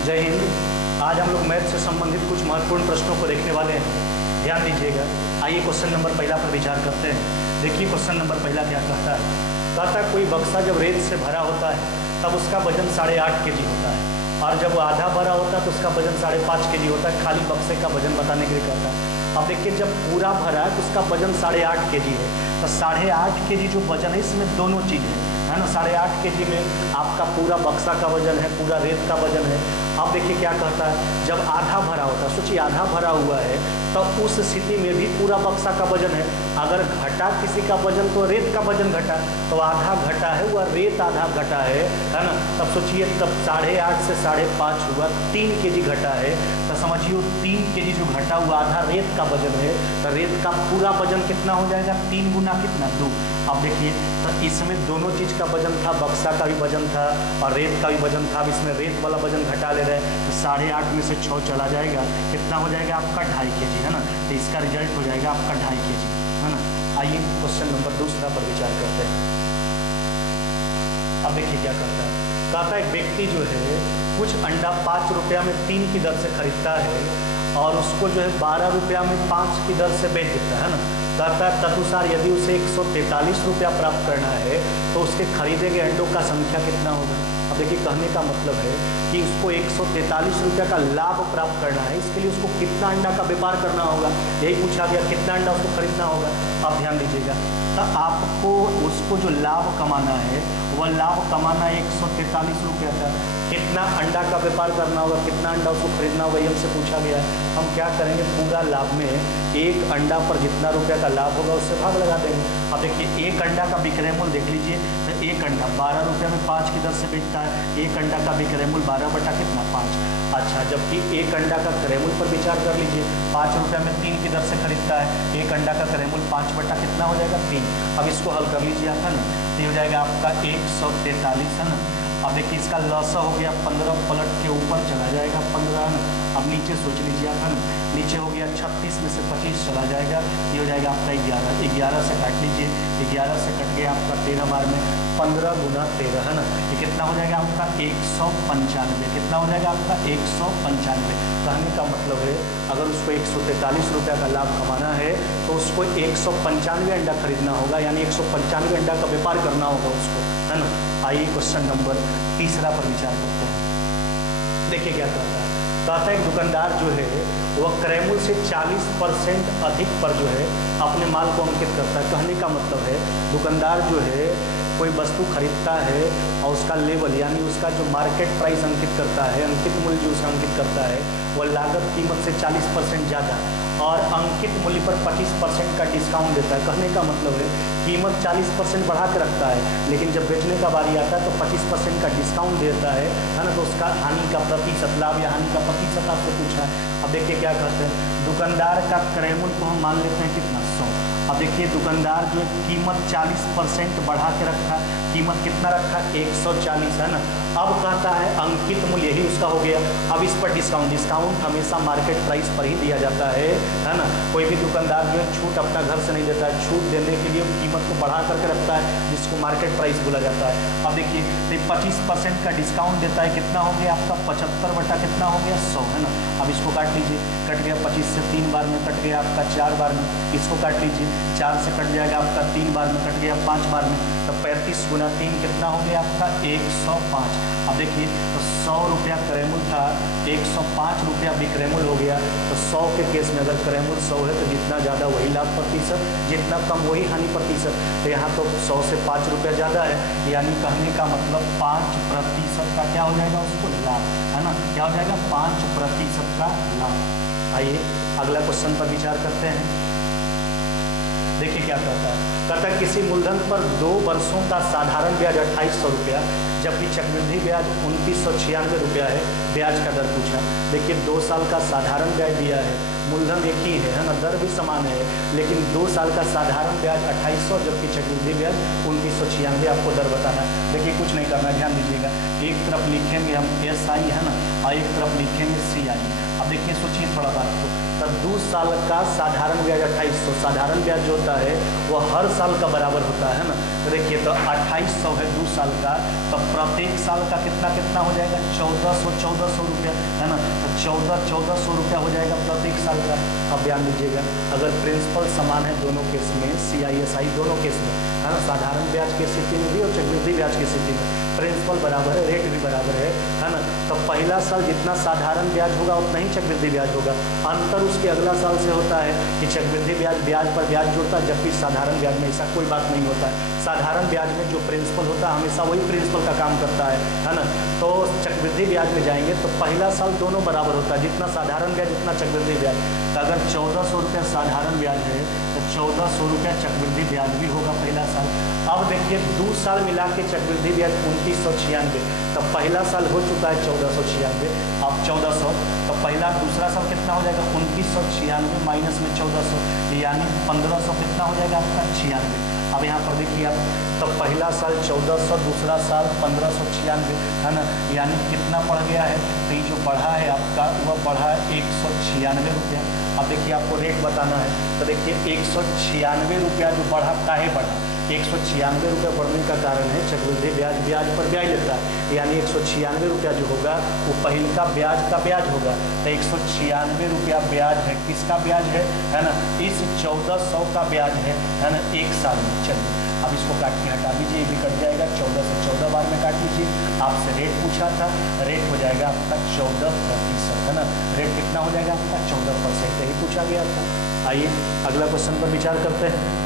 जय हिंद। आज हम लोग मैथ से संबंधित कुछ महत्वपूर्ण प्रश्नों को देखने वाले हैं, ध्यान दीजिएगा। आइए क्वेश्चन नंबर पहला पर विचार करते हैं। देखिए क्वेश्चन नंबर पहला क्या कहता है। कहता है कोई बक्सा जब रेत से भरा होता है तब उसका वजन 8.5 kg होता है, और जब आधा भरा होता है तो उसका वजन 5.5 kg होता है। खाली बक्से का वजन बताने के लिए कहता है। अब देखिए जब पूरा भरा है तो उसका वजन 8.5 kg है, तो 8.5 kg जो वजन है इसमें दोनों चीज़ है ना। 8.5 kg में आपका पूरा बक्सा का वजन है, पूरा रेत का वजन है। अब देखिए क्या कहता है, जब आधा भरा होता है, सोचिए आधा भरा हुआ है तब उस स्थिति में भी पूरा बक्सा का वजन है। अगर घटा किसी का वजन तो रेत का वजन घटा, तो आधा घटा है वह रेत आधा घटा है ना। तब सोचिए तब 8.5 से 5.5 हुआ, 3 kg घटा है। तो समझिए 3 kg जो घटा हुआ आधा रेत का वजन है, तो रेत का पूरा वजन कितना हो जाएगा, 3 गुना कितना 2। अब देखिए तो इसमें दोनों चीज़ का वजन था, बक्सा का भी वजन था और रेत का भी वजन था। अब इसमें रेत वाला वजन घटा ले रहे हैं तो 8.5 में से 6 चला जाएगा, कितना हो जाएगा आपका 2.5 kg है ना। तो इसका रिजल्ट हो जाएगा आपका 2.5 kg है ना। आइए क्वेश्चन नंबर दूसरा पर विचार करते हैं। अब देखिए क्या करता है। कहता है एक व्यक्ति जो है कुछ अंडा 5 रुपया में 3 की दर से खरीदता है और उसको जो है 12 रुपया में 5 की दर से बेच देता है ना। कहता है तदनुसार यदि उसे 143 रुपया प्राप्त करना है तो उसके खरीदे गए अंडों का संख्या कितना होगा। अब देखिए कहने का मतलब है कि उसको 143 रुपया का लाभ प्राप्त करना है, इसके लिए उसको कितना अंडा का व्यापार करना होगा, यही पूछा गया, कितना अंडा उसको खरीदना होगा। अब ध्यान दीजिएगा, तो आपको उसको जो लाभ कमाना है वह लाभ कमाना है 143 रुपया का। कितना अंडा का व्यापार करना होगा, कितना अंडा उसको खरीदना होगा, ये हमसे पूछा गया है। हम क्या करेंगे, पूरा लाभ में एक अंडा पर जितना रुपया का लाभ होगा उससे भाग लगा देंगे। अब देखिए एक अंडा का विक्रय मूल्य देख लीजिए, तो एक अंडा 12 रुपये में 5 की दर से बेचता है। एक अंडा का विक्रय मूल्य 12 बटा कितना 5। अच्छा, जबकि एक अंडा का क्रय मूल्य पर विचार कर लीजिए, 5 रुपये में 3 की दर से खरीदता है। एक अंडा का क्रय मूल्य 5 बटा कितना हो जाएगा 3। अब इसको हल कर लीजिए आप है ना, तो हो जाएगा आपका 143 है ना। अब देखिए इसका लॉसा हो गया 15, पलट के ऊपर चला जाएगा 15 है ना। अब नीचे सोच लीजिए आप है ना, नीचे हो गया 36 में से 25 चला जाएगा, ये हो जाएगा आपका 11। 11 से काट लीजिए, 11 से कट गया आपका 13 बार में 15 गुना 13 है ना। ये कितना हो जाएगा आपका 195। कितना हो जाएगा आपका 195। कहने का मतलब है अगर उसको 143 रुपया का लाभ कमाना है तो उसको 195 अंडा खरीदना होगा, यानी 195 अंडा का व्यापार करना होगा उसको है ना। आइए क्वेश्चन नंबर तीसरा पर विचार करते हैं। देखिए क्या कहता है। कहता है एक दुकानदार जो है वह क्रय मूल्य से 40% अधिक पर जो है अपने माल को अंकित करता है। कहने का मतलब है दुकानदार जो है कोई वस्तु खरीदता है और उसका लेवल यानी उसका जो मार्केट प्राइस अंकित करता है, अंकित मूल्य जो उसका अंकित करता है वह लागत कीमत से 40% ज़्यादा और अंकित मूल्य पर 25% का डिस्काउंट देता है। कहने का मतलब है कीमत 40% बढ़ा के रखता है, लेकिन जब बेचने का बारी आता है तो 25% का डिस्काउंट देता है ना। तो उसका हानि का प्रतिशत, लाभ या हानि का प्रतिशत आपसे पूछा है। अब देखिए क्या कहते हैं, दुकानदार का क्रय मूल्य को हम मान लेते हैं कितना 100। अब देखिए दुकानदार जो कीमत 40% बढ़ा के रखा, कीमत कितना रखा 140 है ना। अब कहता है अंकित मूल्य, यही उसका हो गया। अब इस पर डिस्काउंट हमेशा मार्केट प्राइस पर ही दिया जाता है ना। कोई भी दुकानदार जो है छूट अपना घर से नहीं देता है, छूट देने के लिए कीमत को बढ़ा करके रखता है जिसको मार्केट प्राइस बोला जाता है। अब देखिए 25% का डिस्काउंट देता है, कितना हो गया आपका 75 बटा कितना हो गया 100 है ना। अब इसको काट लीजिए, कट गया 25 से 3 बार में कट गया आपका 4 बार में। इसको काट लीजिए, 4 से कट जाएगा आपका 3 बार में, कट गया 5 बार में, तो 35 गुना 3 कितना हो गया आपका 105। अब देखिए तो 100 रुपया क्रय मूल्य था, 105 रुपया विक्रय मूल्य हो गया। तो 100 के केस में अगर क्रय मूल्य 100 है तो जितना ज़्यादा वही लाभ प्रतिशत, जितना कम वही हानि प्रतिशत। तो यहाँ तो 100 से 5 रुपया ज़्यादा है, यानी कहने का मतलब 5% का क्या हो जाएगा उसको लाभ है ना। क्या हो जाएगा 5% का लाभ। आइए अगला क्वेश्चन पर विचार करते हैं। देखिए क्या कहता है किसी मूलधन पर 2 वर्षों का साधारण ब्याज 2800 रुपया जबकि चक्रवृद्धि ब्याज 2996 रुपया है। ब्याज का दर पूछा। देखिए 2 साल का साधारण ब्याज दिया है, मूलधन एक ही है ना, दर भी समान है, लेकिन 2 साल का साधारण ब्याज 2800 जबकि चक्रवृद्धि ब्याज 2996 आपको दर बताना है। देखिए कुछ नहीं करना, ध्यान दीजिएगा, एक तरफ लिखेंगे हम SI है ना और एक तरफ लिखेंगे CI। अब देखिए सोचिए थोड़ा बात को, तब 2 साल का साधारण ब्याज 2800, साधारण ब्याज जो होता है वह हर साल का बराबर होता है ना। तो तो देखिए तो 2800 है 2 साल का, तो प्रत्येक साल का कितना कितना हो जाएगा 1400 रुपया, है ना। तो 1400 रुपया हो जाएगा प्रत्येक साल का। अब ध्यान दीजिएगा, अगर प्रिंसिपल समान है दोनों केस में, CISI दोनों केस में, है ना, साधारण ब्याज की स्थिति में भी और चक्रवृद्धि ब्याज की स्थिति में प्रिंसिपल बराबर है, रेट भी बराबर है ना। तो पहला साल जितना साधारण ब्याज होगा उतना ही चक्रवृद्धि ब्याज होगा। अंतर उसके अगला साल से होता है कि चक्रवृद्धि ब्याज ब्याज पर ब्याज जुड़ता है, जबकि साधारण ब्याज में ऐसा कोई बात नहीं होता है। साधारण ब्याज में जो प्रिंसिपल होता है हमेशा वही प्रिंसिपल का काम करता है ना। तो चक्रवृद्धि ब्याज में जाएंगे तो पहला साल दोनों बराबर होता है, जितना साधारण ब्याज उतना चक्रवृद्धि ब्याज। तो अगर 1400 रुपया साधारण ब्याज है तो 1400 रुपया चक्रवृद्धि ब्याज भी होगा पहला साल। अब देखिए 2 साल मिला के चक्रवृद्धि ब्याज 2996, तो पहला साल हो चुका है 1496, अब 1400, तो पहला दूसरा साल कितना हो जाएगा 2996 माइनस में 1400, यानी 1500 कितना हो जाएगा आपका 96। अब यहाँ पर देखिए आप, तो पहला साल 1400, दूसरा साल 1596, है ना, यानी कितना बढ़ गया है, तो ये जो बढ़ा है आपका वह बढ़ा है 196 रुपया। अब देखिए आपको रेट बताना है, तो देखिए 196 रुपया जो बढ़ा, काहे बढ़ा, 196 रुपया बढ़ने का कारण है चक्रवृद्धि ब्याज ब्याज पर ब्याज लेता है, यानी 196 रुपया जो होगा वो पहले का ब्याज होगा। तो 196 रुपया ब्याज है, किसका ब्याज है ना, इस 1400 का ब्याज है ना, एक साल में। चलिए अब इसको काट के हटा दीजिए, ये भी कट जाएगा, 14 से 14 बार में काट लीजिए। आपसे रेट पूछा था, रेट हो जाएगा आपका 14%, है ना, रेट कितना हो जाएगा आपका 14%, यही पूछा गया था। आइए अगला क्वेश्चन पर विचार करते हैं।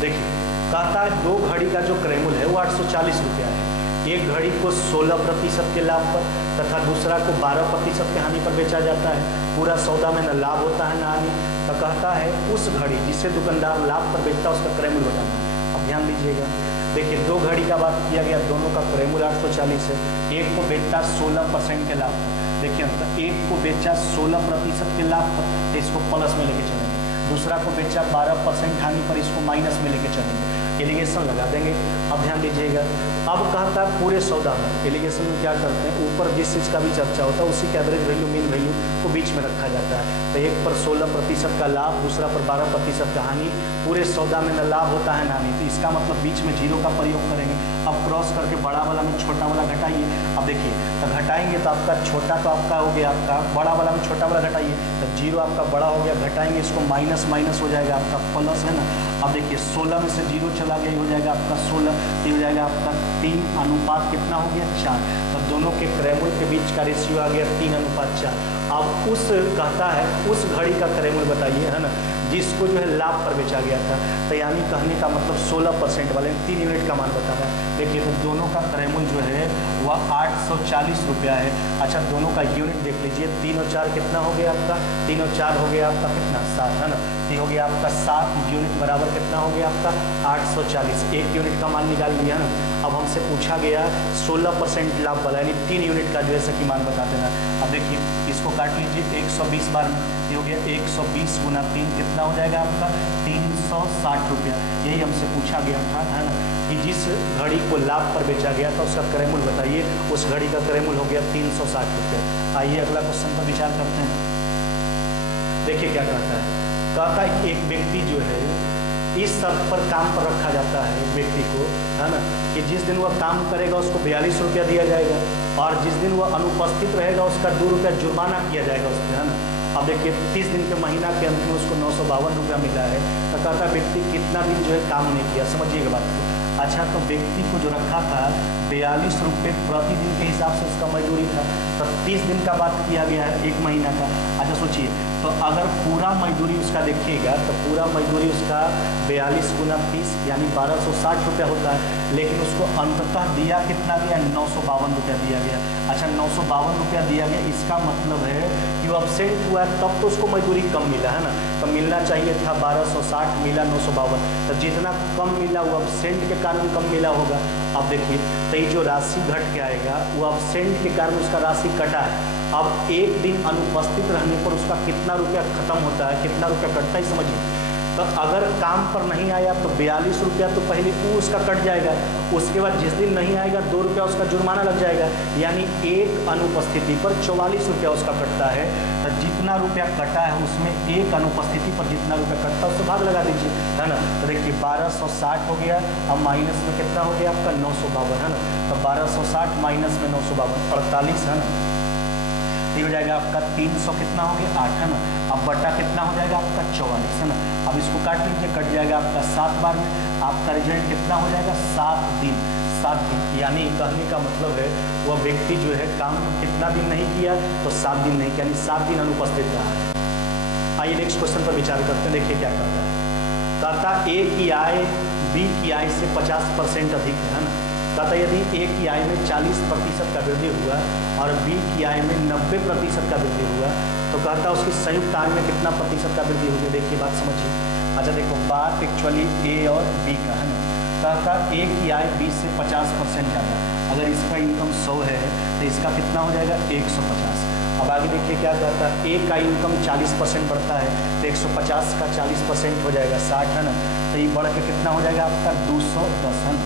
देखिए कहता है 2 घड़ी का जो क्रयमूल्य है वो 840 रुपया है। एक घड़ी को 16% के लाभ पर तथा दूसरा को 12% के हानि पर बेचा जाता है। पूरा सौदा में न लाभ होता है न हानि। तो कहता है उस घड़ी जिसे दुकानदार लाभ पर बेचता है उसका क्रयमूल्य बताना। अब ध्यान दीजिएगा, देखिए 2 घड़ी का बात किया गया, दोनों का क्रयमूल्य 840 है। एक को बेचता 16% के लाभ पर, देखिए अंतर, एक को बेचा 16% के लाभ पर तो इसको प्लस में लेके चलेंगे, दूसरा को बेचा 12% हानि पर, इसको माइनस में लेके चलेंगे, एलिगेशन लगा देंगे। अब ध्यान दीजिएगा, अब कहता है पूरे सौदा में, एलिगेशन में क्या करते हैं, ऊपर जिस चीज़ का भी चर्चा होता है उसी के एवरेज वैल्यू मीन वैल्यू को बीच में रखा जाता है। तो एक पर 16% का लाभ, दूसरा पर 12% का हानि, पूरे सौदा में न लाभ होता है ना हानि, तो इसका मतलब बीच में 0 का प्रयोग करेंगे। अब क्रॉस करके बड़ा वाला में छोटा वाला घटाइए। अब देखिए तो घटाएंगे तो आपका छोटा तो आपका हो गया, आपका बड़ा वाला में छोटा वाला घटाइए तो 0 आपका बड़ा हो गया, घटाएंगे इसको माइनस माइनस हो जाएगा आपका प्लस, है ना। अब देखिए 16 में से 0 चला गया, हो जाएगा आपका 16, ये हो जाएगा आपका 3 अनुपात कितना हो गया 4। तो दोनों के क्रयमूल्य के बीच का रेशियो आ गया 3:4। अब उस कहता है उस घड़ी का क्रयमूल्य बताइए, है ना, जिसको जो है लाभ पर बेचा गया था। तो यानी कहने का मतलब 16% वाले 3 यूनिट का मान बताना है। देखिए तो दोनों का क्रयमूल्य जो है वह 840 रुपया है। अच्छा दोनों का यूनिट देख लीजिए, 3 और 4 कितना हो गया आपका, 3 और 4 हो गया आपका कितना 7, है ना। ये हो गया आपका 7 यूनिट बराबर कितना हो गया आपका 840। 1 यूनिट का मान निकाल लिया ना। अब हमसे पूछा गया 16% लाभ वाला यानी 3 यूनिट का जो है सही मान बता देना। अब देखिए इसको काट लीजिए 120 बार में, ये हो गया 120 गुना 3 कितना हो जाएगा आपका 360 रुपया। यही हमसे पूछा गया था, है ना, कि जिस घड़ी को लाभ पर बेचा गया था उसका क्रयमूल्य बताइए। उस घड़ी का क्रयमूल्य हो गया 360 रुपया। आइए अगला क्वेश्चन पर विचार करते हैं। देखिए क्या कहता है, कहता है एक व्यक्ति जो है इस शर्त पर काम पर रखा जाता है एक व्यक्ति को, है ना, कि जिस दिन वह काम करेगा उसको 42 रुपया दिया जाएगा और जिस दिन वह अनुपस्थित रहेगा उसका 2 रुपया जुर्माना किया जाएगा उस पर, है ना। अब देखिए 30 दिन के महीना के अंत में उसको 952 रुपया मिला है। तो कहता है व्यक्ति कितना दिन जो है काम नहीं किया, समझिएगा बात को। अच्छा तो व्यक्ति को जो रखा था 42 रुपये प्रतिदिन के हिसाब से उसका मजदूरी था, तो 30 दिन का बात किया गया है, 1 महीना का। अच्छा सोचिए तो अगर पूरा मजदूरी उसका देखिएगा तो पूरा मजदूरी उसका 42 गुना 30 यानी 1260 रुपया होता है, लेकिन उसको अंततः दिया कितना गया 952 रुपया दिया गया। अच्छा 952 रुपया दिया गया, इसका मतलब है कि वो अपसेंट हुआ है तब तो उसको मजदूरी कम मिला, है ना। तो मिलना चाहिए था 1260, मिला 952, तो जितना कम मिला वो अपसेंट के कारण कम मिला होगा। अब देखिए तो ये जो राशि घट के आएगा वो अपसेंट के कारण उसका राशि कटा है। अब 1 दिन अनुपस्थित रहने पर उसका कितना रुपया खत्म होता है, कितना रुपया कटता है समझिए। तो अगर काम पर नहीं आया तो 42 रुपया तो पहले वो उसका कट जाएगा, उसके बाद जिस दिन नहीं आएगा 2 रुपया उसका जुर्माना लग जाएगा, यानी एक अनुपस्थिति पर 44 रुपया उसका कटता है। तो जितना रुपया कटा है उसमें एक अनुपस्थिति पर जितना रुपया कटता है उससे भाग लगा दीजिए, है ना। तो देखिए 1260 हो गया, अब माइनस में कितना हो गया आपका 952, है ना। तो 1260 माइनस में 952 48, है ना। तो हो जाएगा आपका 300 कितना हो गया 8, है ना। अब बटा कितना हो जाएगा आपका 44, है ना। अब इसको काट लीजिए, कट जाएगा आपका 7 बार में, आपका रिजल्ट कितना हो जाएगा 7 दिन। 7 दिन यानी कहने का मतलब है वह व्यक्ति जो है काम कितना दिन नहीं किया, तो 7 दिन नहीं किया, यानी 7 दिन अनुपस्थित रहा है। आइए नेक्स्ट क्वेश्चन पर विचार करते हैं। देखिए क्या कहता है, कहता ए की आय बी की आय से 50% अधिक है ना। कहता यदि ए की आय में 40% का वृद्धि हुआ और बी की आय में 90% का वृद्धि हुआ, तो कहता उसकी संयुक्त आय में कितना प्रतिशत का वृद्धि होगी। देखिए बात समझिए। अच्छा देखो, बात एक्चुअली ए और बी का है ना। कहता ए की आय बी से 50% ज़्यादा, अगर इसका इनकम 100 है तो इसका कितना हो जाएगा 150। अब आगे देखिए क्या कहता है, ए का इनकम 40% बढ़ता है तो 150 का 40% हो जाएगा 60, है ना। तो ये बढ़ के कितना हो जाएगा आपका 210, है ना।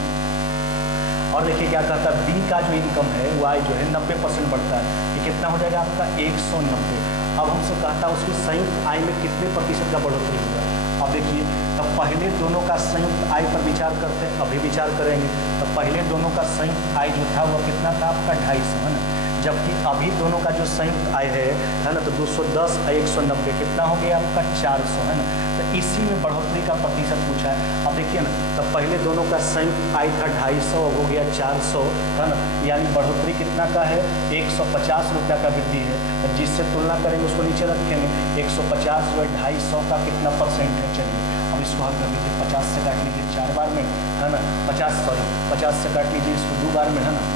और देखिए क्या कहता है, बी का जो इनकम है वो आय जो है 90% बढ़ता है, ये कितना हो जाएगा आपका 190। अब हमसे कहता है उसकी संयुक्त आय में कितने प्रतिशत का बढ़ोतरी होगा। अब देखिए, तो पहले दोनों का संयुक्त आय पर विचार करते हैं, अभी विचार करेंगे। तो पहले दोनों का संयुक्त आय जो था वो कितना था आपका 250, है ना। जबकि अभी दोनों का जो संयुक्त आय है ना, तो 210 और 190 कितना हो गया आपका 400, है ना। तो इसी में बढ़ोतरी का प्रतिशत पूछा है। अब देखिए ना, तो पहले दोनों का संयुक्त आय था 250, अब हो गया 400, है ना। यानी बढ़ोतरी कितना का है 150 रुपया का वृद्धि है। तो जिससे तुलना करेंगे उसको नीचे रखेंगे, 150 जो 250 का कितना परसेंट है। चलिए अब इसको हल कर लीजिए, 50 से काट लीजिए 4 बार में, है ना। 50 से काट लीजिए इसको 2 बार में, है ना।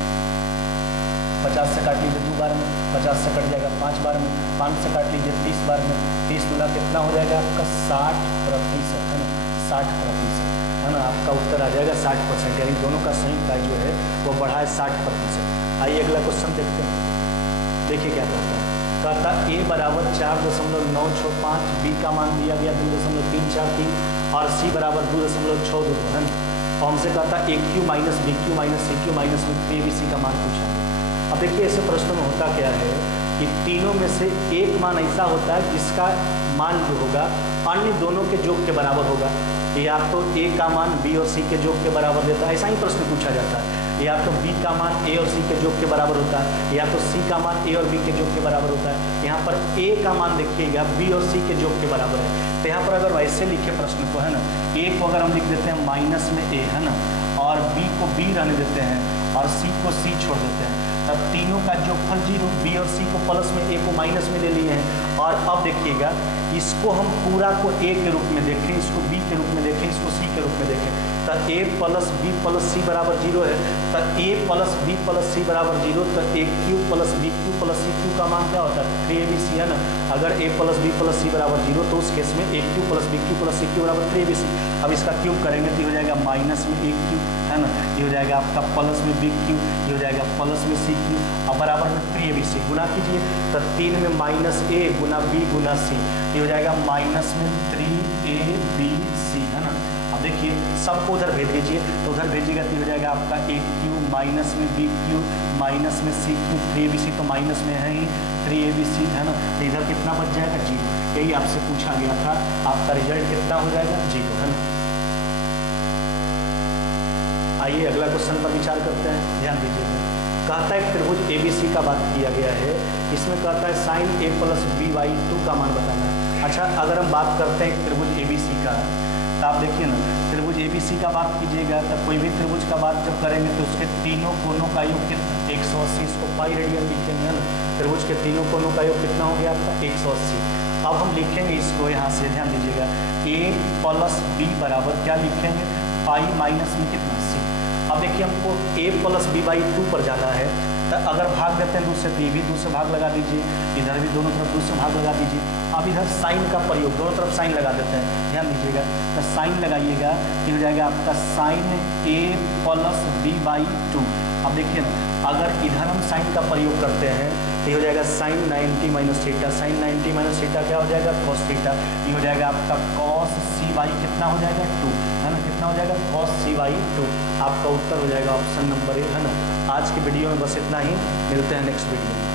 50 से काट लीजिए 2 बार में, 50 से कट जाएगा 5 बार में, 5 से काट लीजिए 30 बार में, 30 गुना कितना हो जाएगा आपका 60%, है ना। 60%, है ना। आपका उत्तर आ जाएगा 60%, यानी दोनों का संयुक्त आय जो है वो बढ़ा है 60%। आइए अगला क्वेश्चन देखते हैं। देखिए क्या कहता है, कहता ए बराबर 4.965, बी का मान दिया गया 2.343 और सी बराबर 2.622, है ना। और हमसे कहता a cube minus b cube minus c cube minus a b c का मान पूछा। अब देखिए ऐसे प्रश्न में होता क्या है कि तीनों में से एक मान ऐसा होता है जिसका मान जो होगा अन्य दोनों के योग के बराबर होगा। या तो ए का मान बी और सी के योग के बराबर देता है, ऐसा ही प्रश्न पूछा जाता है। या तो बी का मान ए और सी के योग के बराबर होता है, या तो सी का मान ए और बी के योग के बराबर होता है। यहाँ पर ए का मान देखिएगा बी और सी के योग के बराबर है। तो यहाँ पर अगर वैसे लिखे प्रश्न को, है ना, ए को अगर हम लिख देते हैं माइनस में ए, है ना, और बी को बी रहने देते हैं और सी को सी छोड़ देते हैं, तब तीनों का जोगफल 0, बी और सी को प्लस में ए को माइनस में ले लिए हैं। और अब देखिएगा इसको हम पूरा को ए के रूप में देखें, इसको बी के रूप में देखें, इसको सी के रूप में देखें, तो a plus b plus c बराबर 0 है। तो a plus b plus c बराबर 0, तो a cube plus b cube plus c cube का मान क्या होता है 3abc, है ना। अगर a plus b plus c बराबर 0 तो उस केस में a cube plus b cube plus c cube बराबर 3abc। अब इसका क्यूब करेंगे तो हो जाएगा माइनस में ए क्यू, है ना, ये हो जाएगा आपका प्लस में बी क्यू, ये हो जाएगा प्लस में सी क्यू, अब बराबर में 3abc गुना कीजिए, तो 3 में माइनस ए गुना बी गुना सी, ये हो जाएगा माइनस में 3abc, है ना। अब देखिए सबको उधर भेज दीजिए, तो उधर भेजिएगा तो हो जाएगा आपका ए क्यू माइनस में बी क्यू माइनस में सी क्यू, 3abc तो माइनस में है ही 3abc, है ना। तो इधर कितना बच जाएगा 0। यही आपसे पूछा गया था, आपका रिजल्ट कितना हो जाएगा 0, है ना। आइए अगला क्वेश्चन पर विचार करते हैं, ध्यान दीजिएगा। कहता है त्रिभुज ABC का बात किया गया है, इसमें कहता है साइन A प्लस B/2 का मान बताना है। अच्छा अगर हम बात करते हैं त्रिभुज ABC का, तो आप देखिए ना, त्रिभुज ABC का बात कीजिएगा तो कोई भी त्रिभुज का बात जब करेंगे तो उसके तीनों कोनों का योग कितना 180, इसको पाई रेडियन लिखेंगे, है ना। त्रिभुज के तीनों कोनों का योग कितना हो गया आपका 180। अब हम लिखेंगे इसको यहाँ से, ध्यान दीजिएगा, A प्लस B बराबर क्या लिखेंगे पाई माइनस में कितना सी। अब देखिए हमको A प्लस B/2 पर जाना है, तो अगर भाग देते हैं 2 से तो ये भी 2 से भाग लगा दीजिए, इधर भी दोनों तरफ 2 से भाग लगा दीजिए। अब इधर साइन का प्रयोग, दोनों तरफ साइन लगा देते हैं, ध्यान दीजिएगा, तो साइन लगाइएगा, ये हो जाएगा आपका साइन A प्लस B/2। अब देखिए ना, अगर इधर हम साइन का प्रयोग करते हैं ये हो जाएगा sine 90 minus theta, sine 90 minus theta क्या हो जाएगा कॉस थीटा, ये हो जाएगा आपका कॉस सी वाई कितना हो जाएगा 2, है ना, कितना हो जाएगा कॉस सी वाई 2, आपका उत्तर हो जाएगा ऑप्शन नंबर ए, है ना। आज की वीडियो में बस इतना ही, मिलते हैं नेक्स्ट वीडियो में।